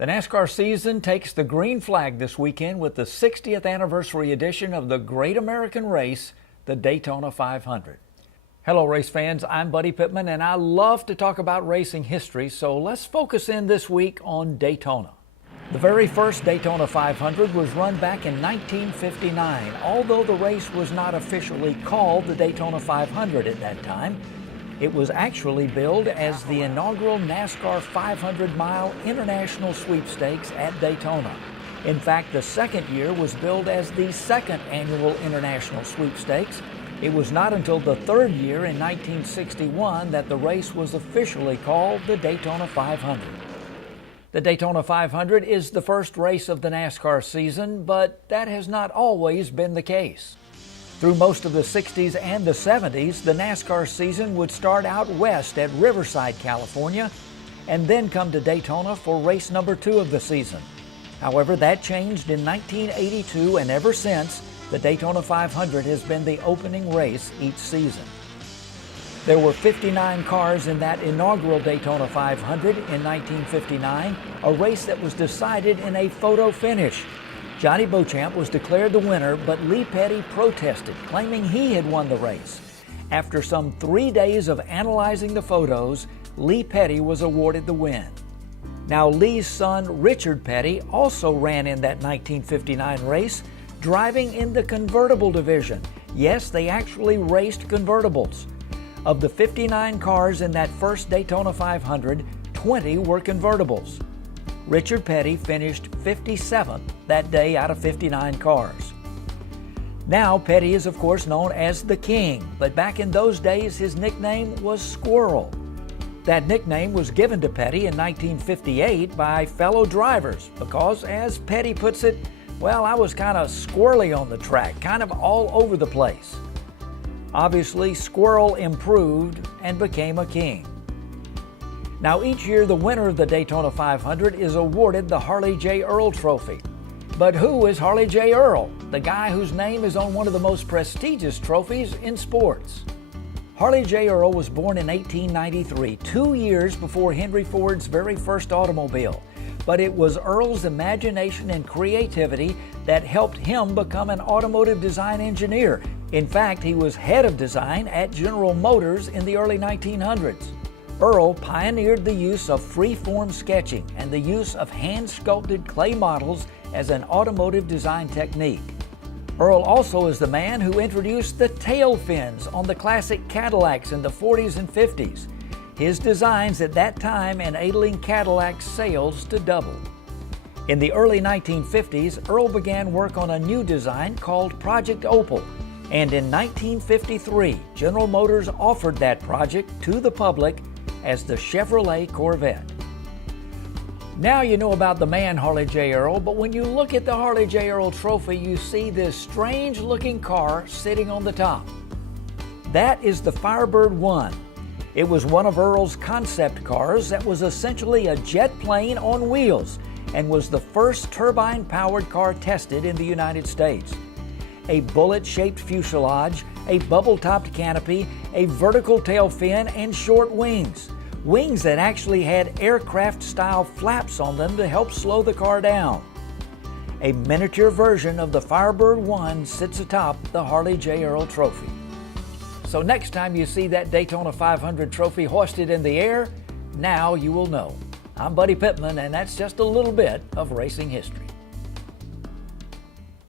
The NASCAR season takes the green flag this weekend with the 60th anniversary edition of the great American race, the Daytona 500. Hello race fans, I'm Buddy Pittman and I love to talk about racing history, so let's focus in this week on Daytona. The very first Daytona 500 was run back in 1959, although the race was not officially called the Daytona 500 at that time. It was actually billed as the inaugural NASCAR 500-mile International Sweepstakes at Daytona. In fact, the second year was billed as the second annual International Sweepstakes. It was not until the third year in 1961 that the race was officially called the Daytona 500. The Daytona 500 is the first race of the NASCAR season, but that has not always been the case. Through most of the 60s and the 70s, the NASCAR season would start out west at Riverside, California, and then come to Daytona for race number 2 of the season. However, that changed in 1982, and ever since, the Daytona 500 has been the opening race each season. There were 59 cars in that inaugural Daytona 500 in 1959, a race that was decided in a photo finish. Johnny Beauchamp was declared the winner, but Lee Petty protested, claiming he had won the race. After some 3 days of analyzing the photos, Lee Petty was awarded the win. Now, Lee's son, Richard Petty, also ran in that 1959 race, driving in the convertible division. Yes, they actually raced convertibles. Of the 59 cars in that first Daytona 500, 20 were convertibles. Richard Petty finished 57th that day out of 59 cars. Now, Petty is of course known as the King, but back in those days his nickname was Squirrel. That nickname was given to Petty in 1958 by fellow drivers because, as Petty puts it, well, I was kind of squirrely on the track, kind of all over the place. Obviously, Squirrel improved and became a king. Now, each year, the winner of the Daytona 500 is awarded the Harley J. Earl Trophy. But who is Harley J. Earl, the guy whose name is on one of the most prestigious trophies in sports? Harley J. Earl was born in 1893, 2 years before Henry Ford's very first automobile. But it was Earl's imagination and creativity that helped him become an automotive design engineer. In fact, he was head of design at General Motors in the early 1900s. Earl pioneered the use of free-form sketching and the use of hand-sculpted clay models as an automotive design technique. Earl also is the man who introduced the tail fins on the classic Cadillacs in the 40s and 50s. His designs at that time enabling Cadillac sales to double. In the early 1950s, Earl began work on a new design called Project Opal, and in 1953, General Motors offered that project to the public as the Chevrolet Corvette. Now you know about the man Harley J. Earl, but when you look at the Harley J. Earl Trophy, you see this strange-looking car sitting on the top. That is the Firebird 1. It was one of Earl's concept cars that was essentially a jet plane on wheels and was the first turbine-powered car tested in the United States. A bullet-shaped fuselage, a bubble-topped canopy, a vertical tail fin, and short wings. Wings that actually had aircraft-style flaps on them to help slow the car down. A miniature version of the Firebird 1 sits atop the Harley J. Earl Trophy. So next time you see that Daytona 500 trophy hoisted in the air, now you will know. I'm Buddy Pittman, and that's just a little bit of racing history.